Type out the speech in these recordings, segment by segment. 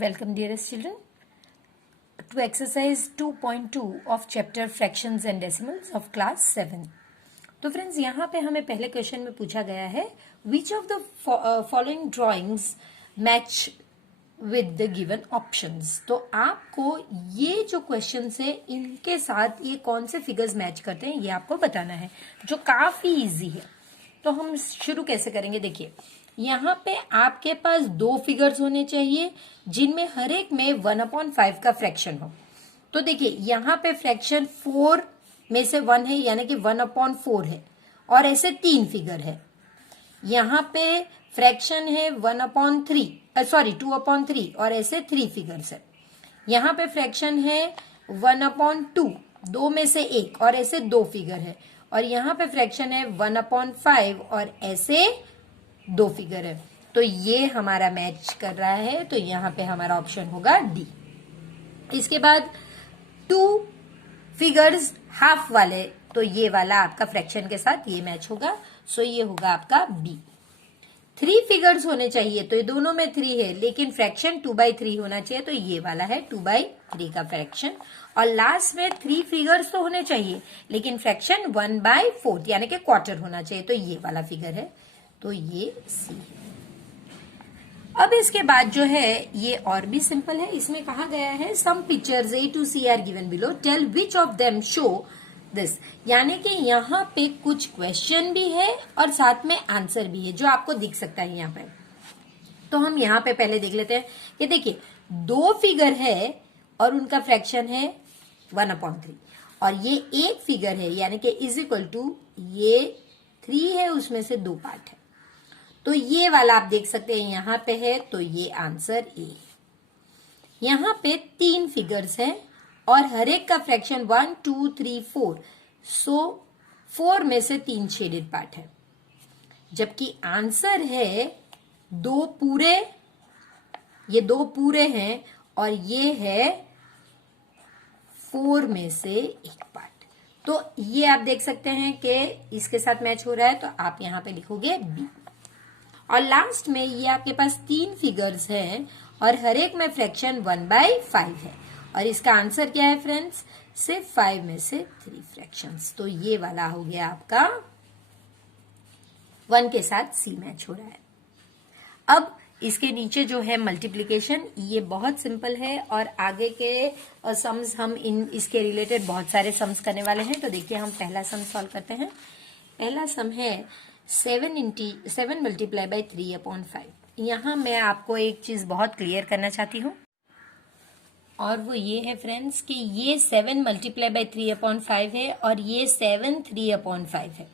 Welcome dearest children to exercise 2.2 of chapter fractions and decimals of class 7. तो friends यहाँ पे हमें पहले क्वेश्चन में पूछा गया है which of the following drawings match with the given options. तो आपको ये जो क्वेश्चन है इनके साथ ये कौन से फिगर्स मैच करते हैं ये आपको बताना है, जो काफी इजी है. तो हम शुरू कैसे करेंगे, देखिए यहाँ पे आपके पास दो फिगर्स होने चाहिए जिनमें हर एक में 1/5 का फ्रैक्शन हो. तो देखिए यहाँ पे फ्रैक्शन 4 में से 1 है यानी कि 1/4 है और ऐसे 3 फिगर है. यहाँ पे फ्रैक्शन है 2/3 और ऐसे 3 फिगर्स है. यहाँ पे फ्रैक्शन है 1/2, 2 में से 1 और ऐसे 2 फिगर है. और यहाँ पे फ्रैक्शन है 1/5 और ऐसे 2 फिगर है. तो ये हमारा मैच कर रहा है, तो यहाँ पे हमारा ऑप्शन होगा डी. इसके बाद 2 फिगर्स हाफ वाले, तो ये वाला आपका फ्रैक्शन के साथ ये मैच होगा, सो ये होगा आपका बी. 3 फिगर्स होने चाहिए, तो ये दोनों में 3 है लेकिन फ्रैक्शन 2/3 होना चाहिए, तो ये वाला है 2/3 का फ्रैक्शन. और लास्ट में 3 फिगर्स तो होने चाहिए लेकिन फ्रैक्शन 1/4 यानी कि क्वार्टर होना चाहिए, तो ये वाला फिगर है, तो ये सी है. अब इसके बाद जो है ये और भी सिंपल है. इसमें कहा गया है some pictures A to C are given below, tell which of them show this. यानी कि यहाँ पे कुछ क्वेश्चन भी है और साथ में आंसर भी है जो आपको दिख सकता है यहाँ पे. तो हम यहाँ पे पहले देख लेते हैं. ये देखिए 2 फिगर है और उनका फ्रैक्शन है 1/3 और ये एक फिगर है यानी कि इज इक्वल टू ये 3 है उसमें से 2 पार्ट है. तो ये वाला आप देख सकते हैं यहाँ पे है, तो ये आंसर ए है. यहाँ पे 3 फिगर्स हैं और हर एक का फ्रैक्शन 1 2 3 4, सो 4 में से 3 शेडेड पार्ट है. जबकि आंसर है 2 पूरे, ये 2 पूरे हैं और ये है 4 में से 1 पार्ट. तो ये आप देख सकते हैं कि इसके साथ मैच हो रहा है, तो आप यहाँ पे लिखोगे बी. और लास्ट में ये आपके पास 3 फिगर्स हैं और हर एक में फ्रैक्शन 1/5 है और इसका आंसर क्या है फ्रेंड्स, सिर्फ 5 में से 3 फ्रैक्शंस. तो ये वाला हो गया आपका 1 के साथ सी मैच हो रहा है. अब इसके नीचे जो है मल्टीप्लिकेशन, ये बहुत सिंपल है और आगे के सम्स हम इसके रिलेटेड बहुत सारे सम्स करने वाले हैं. तो देखिए हम पहला सम सॉल्व करते हैं. पहला सम है 7 मल्टीप्लाई बाई 3/5. यहाँ मैं आपको एक चीज बहुत क्लियर करना चाहती हूँ और वो ये है फ्रेंड्स कि ये 7 मल्टीप्लाई बाई 3/5 है और ये 7 3/5 है.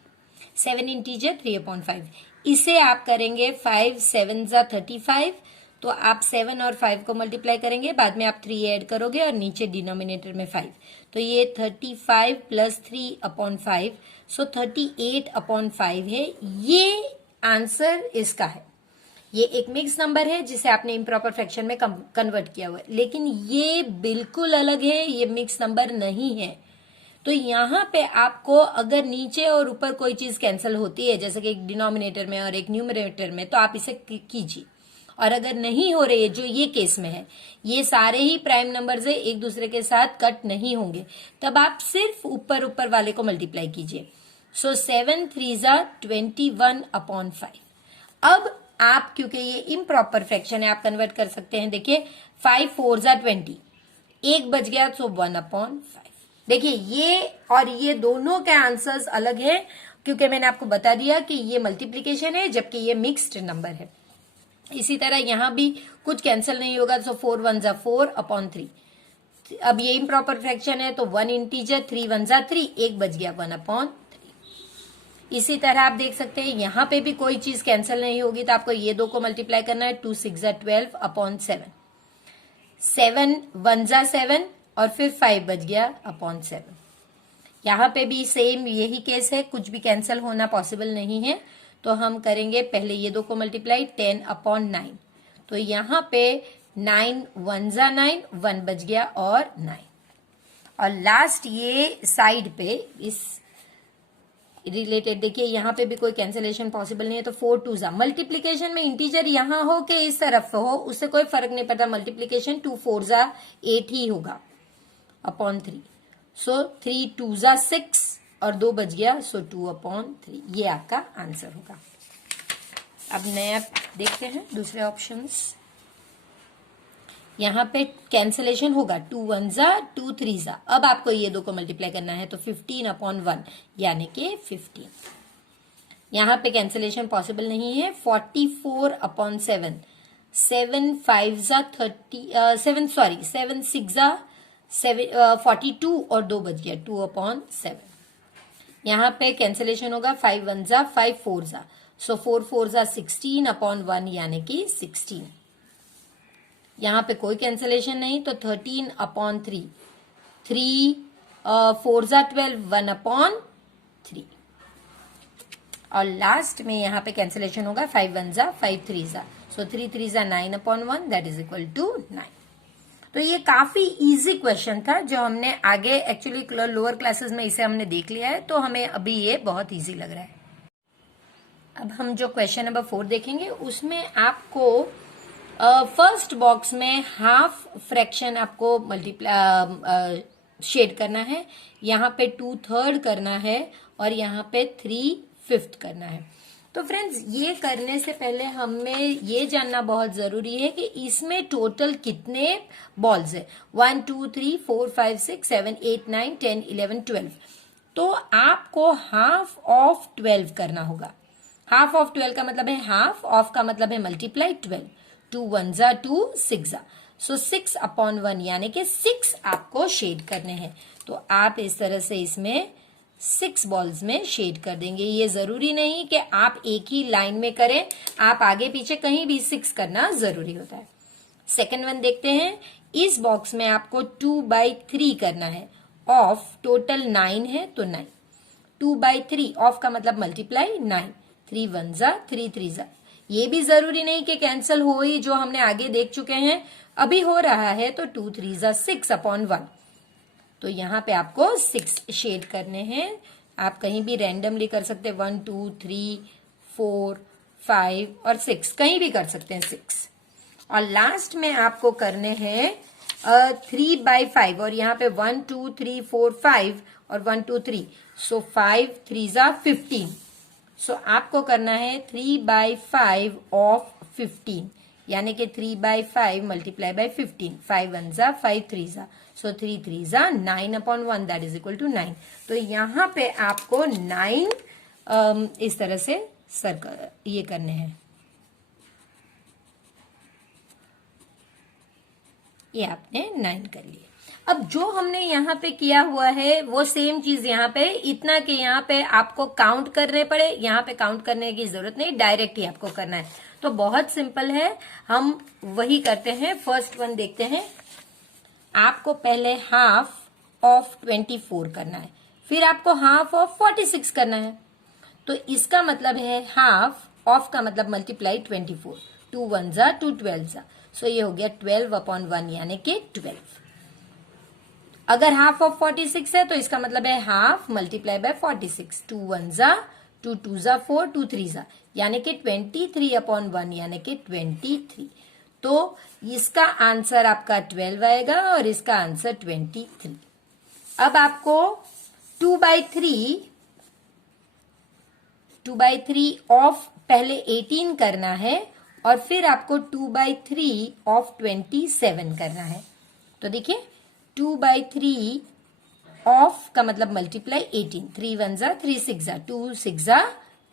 7 इंटीजर 3/5. इसे आप करेंगे 5 7 जा 35, तो आप 7 और 5 को मल्टीप्लाई करेंगे, बाद में आप 3 ऐड करोगे और नीचे डिनोमिनेटर में 5, तो ये 35 प्लस 3/5, सो 38/5 है. ये आंसर इसका है. ये एक मिक्स नंबर है जिसे आपने इम्प्रॉपर फ्रैक्शन में कन्वर्ट किया हुआ है, लेकिन ये बिल्कुल अलग है, ये मिक्स नंबर नहीं है. तो यहाँ पे आपको अगर नीचे और ऊपर कोई चीज कैंसिल होती है, जैसे कि एक डिनोमिनेटर में और एक न्यूमरेटर में, तो आप इसे कीजिए. और अगर नहीं हो रही है, जो ये केस में है, ये सारे ही प्राइम नंबर्स है, एक दूसरे के साथ कट नहीं होंगे, तब आप सिर्फ ऊपर ऊपर वाले को मल्टीप्लाई कीजिए. सो 7 3 जा 21/5. अब आप, क्योंकि ये इम्प्रॉपर फ्रैक्शन है, आप कन्वर्ट कर सकते हैं. देखिए 5 4 जा 20, 1 बच गया, सो 1/5. देखिए ये और ये दोनों के आंसर्स अलग हैं क्योंकि मैंने आपको बता दिया कि ये मल्टीप्लिकेशन है जबकि ये मिक्स्ड नंबर है. इसी तरह यहां भी कुछ कैंसिल नहीं होगा, सो 4 1 जा 4/3. अब ये इम्प्रॉपर फ्रैक्शन है, तो 1 इंटीजर 3 1 जा 3, 1 बच गया 1/3. इसी तरह आप देख सकते हैं यहां पे भी कोई चीज कैंसिल नहीं होगी, तो आपको ये 2 को मल्टीप्लाई करना है. 2 6 जा 12/7, 7 1 जा 7 और फिर 5 बच गया 7. यहाँ पे भी सेम यही केस है, कुछ भी कैंसिल होना पॉसिबल नहीं है, तो हम करेंगे पहले ये 2 को मल्टीप्लाई 10/9. तो यहाँ पे 9 1 जा 9, 1 बच गया और 9. और लास्ट ये साइड पे इस रिलेटेड देखिए यहाँ पे भी कोई कैंसिलेशन पॉसिबल नहीं है, तो 4 2 जा। मल्टीप्लीकेशन में इंटीजर यहाँ हो कि इस तरफ हो उससे कोई फर्क नहीं पड़ता, मल्टीप्लीकेशन 2 4 जा 8 ही होगा अपॉन 3। सो 3 2 जा 6 और 2 बच गया, सो 2 अपॉन 3, ये आपका आंसर होगा। अब नया देखते हैं दूसरे ऑप्शंस। यहाँ पे कैंसिलेशन होगा 2 1 जा 2 3 जा। अब आपको ये दो को मल्टीप्लाई करना है, तो 15 अपॉन 1 यानी कि 15। यहाँ पे कैंसिलेशन पॉसिबल नहीं है, 44 अपॉन 7, 7 5 जा 30, 7 सॉरी 7 6 जा 42 और 2 बच गया 2 अपॉन 7। यहाँ पे कैंसिलेशन होगा 5 1 जा 5 4 जा, सो 4 4 जा 16 अपॉन 1 यानी कि 16। यहाँ पे कोई कैंसिलेशन नहीं, तो 13 अपॉन 3, 3 4 जा 12, 1 अपॉन 3। और लास्ट में यहाँ पे कैंसिलेशन होगा 5 1 जा 5 3 जा, सो 3 3 जा 9 upon 1 that is equal to 9। तो ये काफी इजी क्वेश्चन था जो हमने आगे एक्चुअली लोअर क्लासेस में इसे हमने देख लिया है, तो हमें अभी ये बहुत इजी लग रहा है। अब हम जो क्वेश्चन नंबर 4 देखेंगे उसमें आपको फर्स्ट बॉक्स में हाफ फ्रैक्शन आपको मल्टीप्लाई शेड करना है, यहाँ पे 2/3 करना है और यहाँ पे 3/5 करना है। तो फ्रेंड्स ये करने से पहले हमें ये जानना बहुत जरूरी है कि इसमें टोटल कितने बॉल्स है। 1 2 3 4 5 6 7 8 9 10 11 12। तो आपको हाफ ऑफ 12 करना होगा। हाफ ऑफ 12 का मतलब है हाफ, ऑफ का मतलब है मल्टीप्लाई 12। 2 1 जा 2 6 जा, सो 6 अपॉन 1 यानी कि 6 आपको शेड करने हैं। तो आप इस तरह से इसमें 6 बॉल्स में शेड कर देंगे। ये जरूरी नहीं कि आप एक ही लाइन में करें, आप आगे पीछे कहीं भी 6 करना जरूरी होता है। सेकेंड वन देखते हैं। इस बॉक्स में आपको 2/3 करना है। ऑफ टोटल 9 है तो 9, 2/3 ऑफ का मतलब मल्टीप्लाई 9, 3 1 जा 3 3 जा। ये भी जरूरी नहीं कि कैंसिल हो ही, जो हमने आगे देख चुके हैं अभी हो रहा है, तो 2 3 जा 6 अपॉन 1। तो यहाँ पे आपको 6 शेड करने हैं। आप कहीं भी रैंडमली कर सकते हैं, 1 2 3 4 5 और 6 कहीं भी कर सकते हैं 6। और लास्ट में आपको करने हैं 3/5 और यहाँ पे 1 2 3 4 5 और 1 2 3, सो 5 3 जा 15। सो आपको करना है 3/5 ऑफ 15 यानी कि 3/5 मल्टीप्लाई बाय 15। 5 1 जा 5 3 जा, सो 3 3 जा 9 upon 1 that is equal to 9। तो यहाँ पे आपको 9 इस तरह से सर्कल ये करने हैं। ये आपने 9 कर लिए। अब जो हमने यहाँ पे किया हुआ है वो सेम चीज यहाँ पे, इतना कि यहाँ पे आपको काउंट करने पड़े, यहाँ पे काउंट करने की जरूरत नहीं, डायरेक्ट ही आपको करना है। तो बहुत सिंपल है, हम वही करते हैं। फर्स्ट वन देखते हैं। आपको पहले हाफ ऑफ 24 करना है, फिर आपको हाफ ऑफ 46 करना है। तो इसका मतलब है हाफ ऑफ का मतलब मल्टीप्लाई 24, 2 1 जा 2 12 जा, सो ये हो गया 12 अपॉन 1 यानी कि 12। अगर हाफ ऑफ 46 है तो इसका मतलब है हाफ मल्टीप्लाई बाय 46, 2 1 जा 2 2 जा 4 2 3 जा यानी कि 23 अपॉन 1 यानी कि 23। तो इसका आंसर आपका 12 आएगा और इसका आंसर 23। अब आपको 2/3 ऑफ पहले 18 करना है और फिर आपको 2/3 ऑफ 27 करना है। तो देखिए 2/3 ऑफ का मतलब मल्टीप्लाई 18, 3 1 जा 3 6 जा 2 6 जा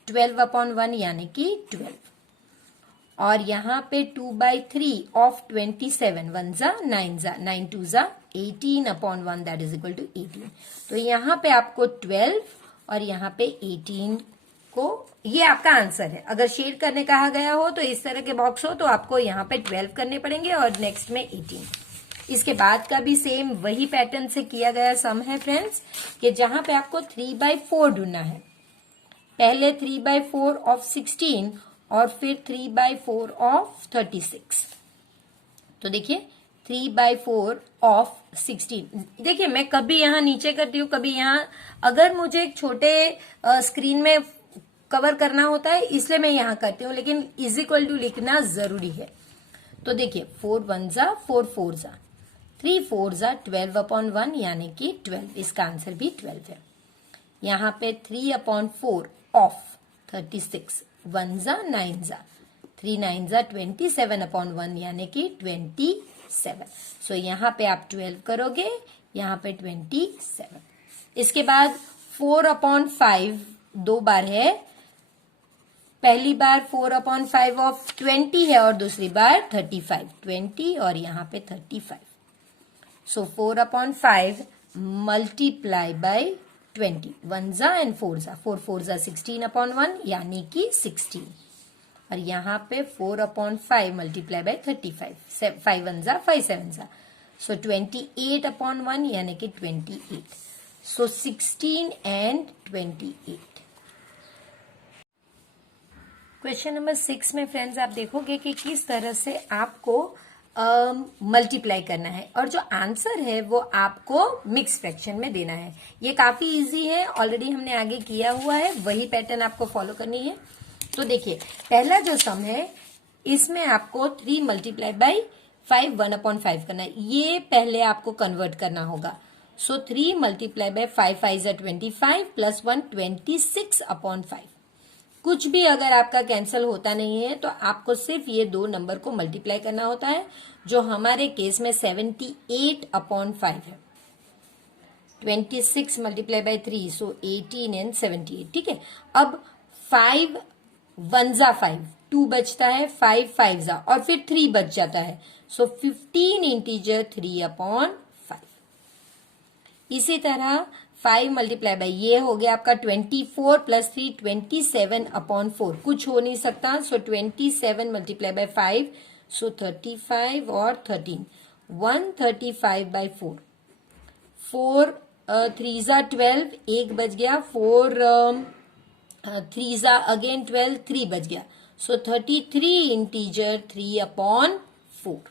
12 अपॉन 1 यानी कि 12। और यहाँ पे 2/3 ऑफ 27, 1 जा 9 जा 9 2 जा 18 upon 1 that is equal to 18। तो यहाँ पे आपको 12 और यहाँ पे 18 को, ये आपका आंसर है। अगर शेड करने कहा गया हो तो इस तरह के बॉक्स हो तो आपको यहाँ पे 12 करने पड़ेंगे और नेक्स्ट में 18। इसके बाद का भी सेम वही पैटर्न से किया गया सम है फ्रेंड्स, कि जहां पे आपको 3/4 ढूंढना है। पहले 3/4 ऑफ 16 और फिर 3/4 ऑफ 36। तो देखिए 3/4 ऑफ 16। देखिए मैं कभी यहाँ नीचे करती हूँ, कभी यहाँ, अगर मुझे एक छोटे स्क्रीन में कवर करना होता है इसलिए मैं यहाँ करती हूँ, लेकिन इज इक्वल टू लिखना जरूरी है। तो देखिए 4 1 जा 4 4 जा 3 4 जा 12/1 यानी कि 12, इसका आंसर भी 12 है। यहाँ पे 3/4 ऑफ 36, 1 जा 9 जा 3 9 जा 27/1 यानी कि 27। सो यहाँ पे आप 12 करोगे, यहाँ पे 27। इसके बाद 4/5 दो बार है, पहली बार 4/5 ऑफ 20 है और दूसरी बार 35, 20 और यहाँ पे 35। सो 4/5 मल्टीप्लाई बाय 20, 1 जा एंड 4 जा 4 4 जा 16/1 यानी कि 16, और यहाँ पे 4/5 मल्टीप्लाई बाय 35, 5 1 जा 5 7 जा, सो 28/1 यानी कि 28। सो 16 एंड 28। क्वेश्चन नंबर 6 में फ्रेंड्स आप देखोगे कि किस तरह से आपको मल्टीप्लाई करना है, और जो आंसर है वो आपको मिक्स फ्रैक्शन में देना है। ये काफी इजी है, ऑलरेडी हमने आगे किया हुआ है, वही पैटर्न आपको फॉलो करनी है। तो देखिए पहला जो सम है इसमें आपको 3 मल्टीप्लाई बाई 5 1/5 करना है, ये पहले आपको कन्वर्ट करना होगा। सो 3 मल्टीप्लाई बाय 5 5 25 प्लस 1 26/5। कुछ भी अगर आपका कैंसिल होता नहीं है तो आपको सिर्फ ये दो नंबर को मल्टीप्लाई करना होता है, जो हमारे केस में 78/5 है। 26 मल्टीप्लाई बाय 3, सो 18 एंड 78। ठीक है, अब 5 1 जा 5, 2 बचता है, 5 5 जा और फिर 3 बच जाता है, सो 15 इंटीजर 3/5। इसी तरह 5 मल्टीप्लाई बाई ये हो गया आपका 24 प्लस 3 27/4, कुछ हो नहीं सकता, सो 27 मल्टीप्लाई बाई 5, सो 35 और 13 135/4, 4 3 जा 12, 1 बच गया, 4 3 जा अगेन 12, 3 बच गया, सो 33 इंटीजर 3/4।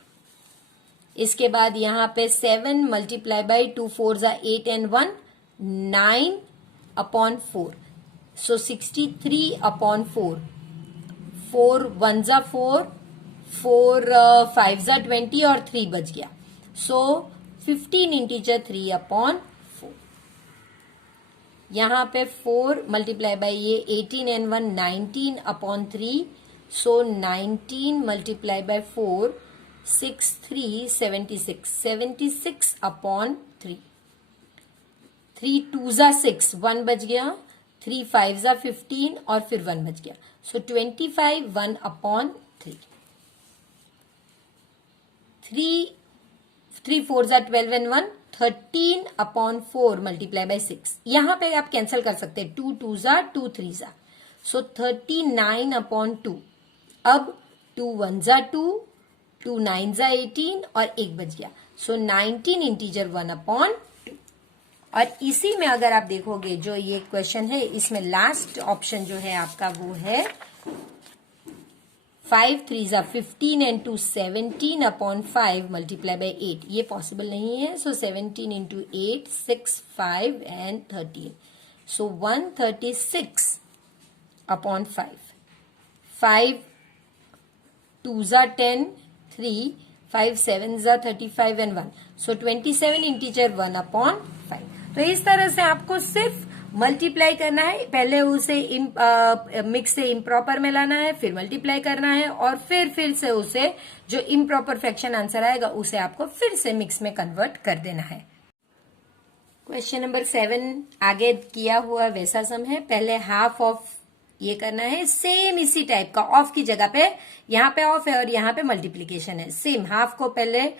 इसके बाद यहाँ पे 7 मल्टीप्लाई बाई 2 4 जा 8 एंड 1 9/4, सो 63/4, 4 1 जा 4, 4 5 जा 20 और 3 बच गया, सो 15 इंटीजर 3/4। यहाँ पे 4 मल्टीप्लाई बाई ये 18 एंड 1 19/3, सो 19 मल्टीप्लाई बाई 4 6 3 76 76/3, 3 2 जा 6, 1 बच गया, 3 5 जा 15 और फिर 1 बच गया, सो 25 1/3, 3 4 जा 12 एंड 1 13/4 मल्टीप्लाई बाई 6। यहां पे आप कैंसिल कर सकते हैं, 2 2 जा 2 3 जा, सो 39/2। अब 2 1 जा 2, 2 9 जा 18 और 1 बच गया, सो 19 इंटीजर 1/2। और इसी में अगर आप देखोगे जो ये क्वेश्चन है, इसमें लास्ट ऑप्शन जो है आपका वो है 5 3 जा 15 एंड 2 17/5 मल्टीप्लाई बाई 8। ये पॉसिबल नहीं है, सो 17 इंटू 8 6 5 एंड 13, सो 136/5। 5 2 जा 10, 3 5 7 जा 35 एंड 1, सो 27 इंटीजर 1/5। तो इस तरह से आपको सिर्फ मल्टीप्लाई करना है, पहले उसे मिक्स से इम्प्रॉपर में लाना है, फिर मल्टीप्लाई करना है और फिर से उसे जो इम्प्रॉपर फ्रैक्शन आंसर आएगा उसे आपको फिर से मिक्स में कन्वर्ट कर देना है। क्वेश्चन नंबर 7 आगे किया हुआ वैसा सम है, पहले हाफ ऑफ ये करना है, सेम इसी टाइप का, ऑफ की जगह पे यहाँ पे ऑफ है और यहाँ पे मल्टीप्लीकेशन है, सेम हाफ को पहले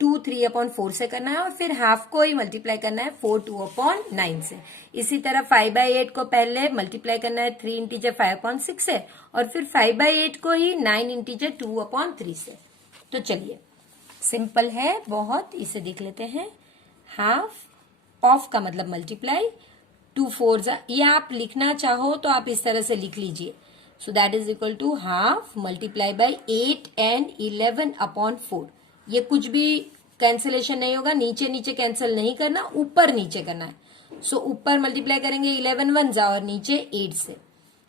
2 3/4 से करना है और फिर हाफ को ही मल्टीप्लाई करना है 4 2/9 से। इसी तरह 5/8 को पहले मल्टीप्लाई करना है 3 इंटीजर 5/6 से और फिर 5/8 को ही 9 इंटीजर 2/3 से। तो चलिए सिंपल है बहुत, इसे देख लेते हैं। हाफ ऑफ का मतलब मल्टीप्लाई, 2 4 जा, ये आप लिखना चाहो तो आप इस तरह से लिख लीजिए, so that is equal to half multiply by 8 and 11/4। ये कुछ भी कैंसिलेशन नहीं होगा, नीचे नीचे कैंसिल नहीं करना, ऊपर नीचे करना है। सो ऊपर मल्टीप्लाई करेंगे 11 वन जा और नीचे 8 से।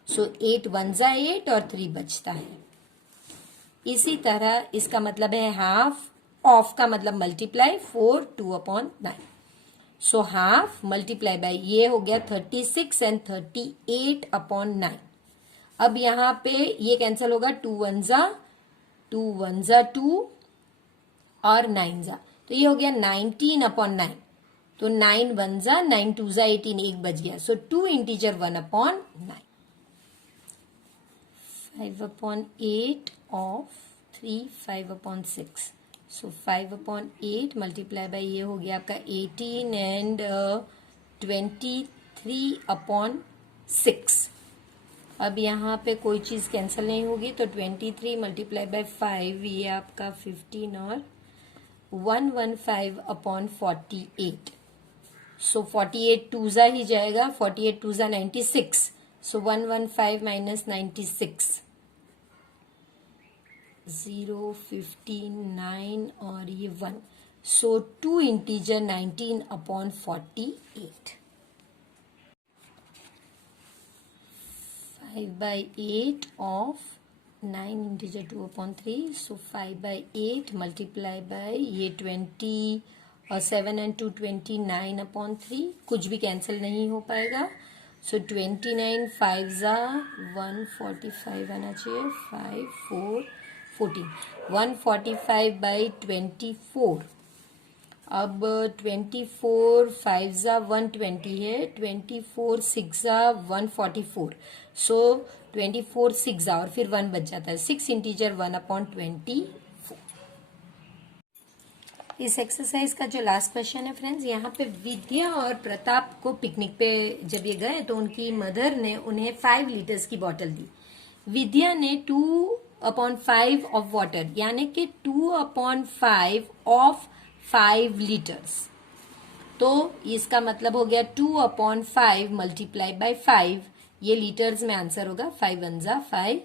सो 8 वन जा 8 और 3 बचता है। इसी तरह इसका मतलब है हाफ, ऑफ का मतलब multiply 4 2/9। So half multiply by ये हो गया 36 एंड 38/9। अब यहां पे ये कैंसिल होगा, 2 वन जा 2 और 9 जा, तो ये हो गया 19/9। तो 9 वन जा 9 2 जा 18, एक बच गया। सो 2 integer 1/9। 5/8 of 3 5/6। So 5/8 multiply by ये हो गया आपका 18 एंड 23/6। अब यहाँ पे कोई चीज कैंसिल नहीं होगी, तो 23 मल्टीप्लाई बाय 5 ये आपका 15 और 115/48। सो 48 टू जा ही जाएगा, 48 टू जा 96। सो 115 माइनस 96, 0 15 9 और ये 1। सो 2 integer 19/48। 5/8 of 9 integer 2/3। So 5/8 multiply by ये 20 और 7 एंड 2 29/3। कुछ भी कैंसिल नहीं हो पाएगा। सो 29 5 जा 145 आना चाहिए, 5 4 14, 145/24। अब 24 5 जा 120 है, 24 6 जा 144। सो 24 6 जा और फिर 1 बच जाता है, 6 इंटीजर 1/24। इस एक्सरसाइज का जो लास्ट क्वेश्चन है फ्रेंड्स, यहाँ पे विद्या और प्रताप को पिकनिक पे जब ये गए तो उनकी मदर ने उन्हें 5 लीटर्स की बोतल दी। विद्या ने 2/5 ऑफ वाटर, यानी कि 2/5 ऑफ 5 लीटर्स। तो इसका मतलब हो गया 2/5 मल्टीप्लाई बाय 5। ये लीटर्स में आंसर होगा, 5 वन जा 5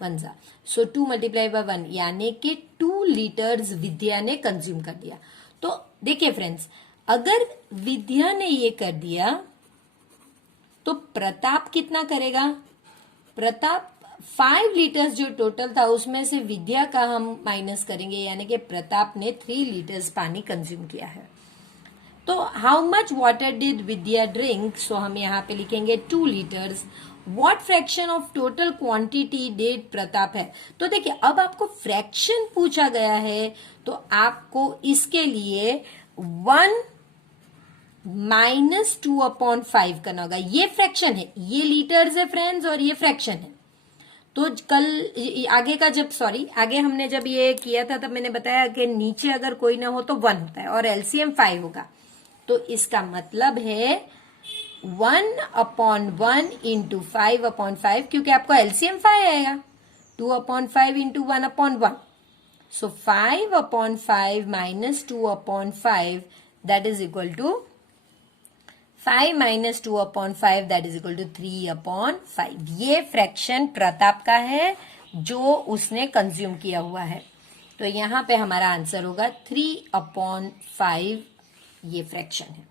वन जा। सो 2 मल्टीप्लाई बाय 1 यानी कि 2 लीटर्स विद्या ने कंज्यूम कर दिया। तो देखिए फ्रेंड्स, अगर विद्या ने ये कर दिया तो प्रताप कितना करेगा? प्रताप 5 लीटर्स जो टोटल था उसमें से विद्या का हम माइनस करेंगे, यानी कि प्रताप ने 3 लीटर्स पानी कंज्यूम किया है। तो how much water did Vidya drink? So हम यहाँ पे लिखेंगे 2 litres. What fraction of total quantity did Pratap है? तो देखिए, अब आपको फ्रैक्शन पूछा गया है तो आपको इसके लिए 1 माइनस 2/5 करना होगा। ये फ्रैक्शन है, ये लीटर्स है फ्रेंड्स और ये फ्रैक्शन है। तो कल आगे हमने जब ये किया था तब मैंने बताया कि नीचे अगर कोई ना हो तो 1 होता है और एलसीएम 5 होगा। तो इसका मतलब है 1/1 इंटू 5/5, क्योंकि आपको एलसीएम 5 आएगा। 2/5 into 1/1। So 5/5 minus 2/5 that is equal to 5 minus 2/5 that is equal to 3/5। ये फ्रैक्शन प्रताप का है जो उसने कंज्यूम किया हुआ है। तो यहां पे हमारा आंसर होगा 3/5। ये फ्रैक्शन है।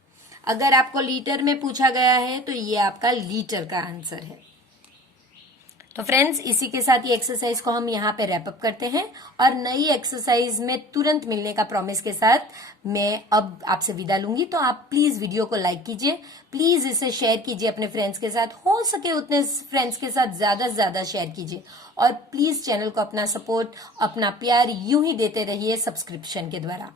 अगर आपको लीटर में पूछा गया है तो ये आपका लीटर का आंसर है। तो फ्रेंड्स, इसी के साथ ये एक्सरसाइज को हम यहाँ पे रैप अप करते हैं और नई एक्सरसाइज में तुरंत मिलने का प्रॉमिस के साथ मैं अब आपसे विदा लूंगी। तो आप प्लीज वीडियो को लाइक कीजिए, प्लीज इसे शेयर कीजिए अपने फ्रेंड्स के साथ, हो सके उतने फ्रेंड्स के साथ ज्यादा से ज्यादा शेयर कीजिए और प्लीज चैनल को अपना सपोर्ट, अपना प्यार यूं ही देते रहिए सब्सक्रिप्शन के द्वारा।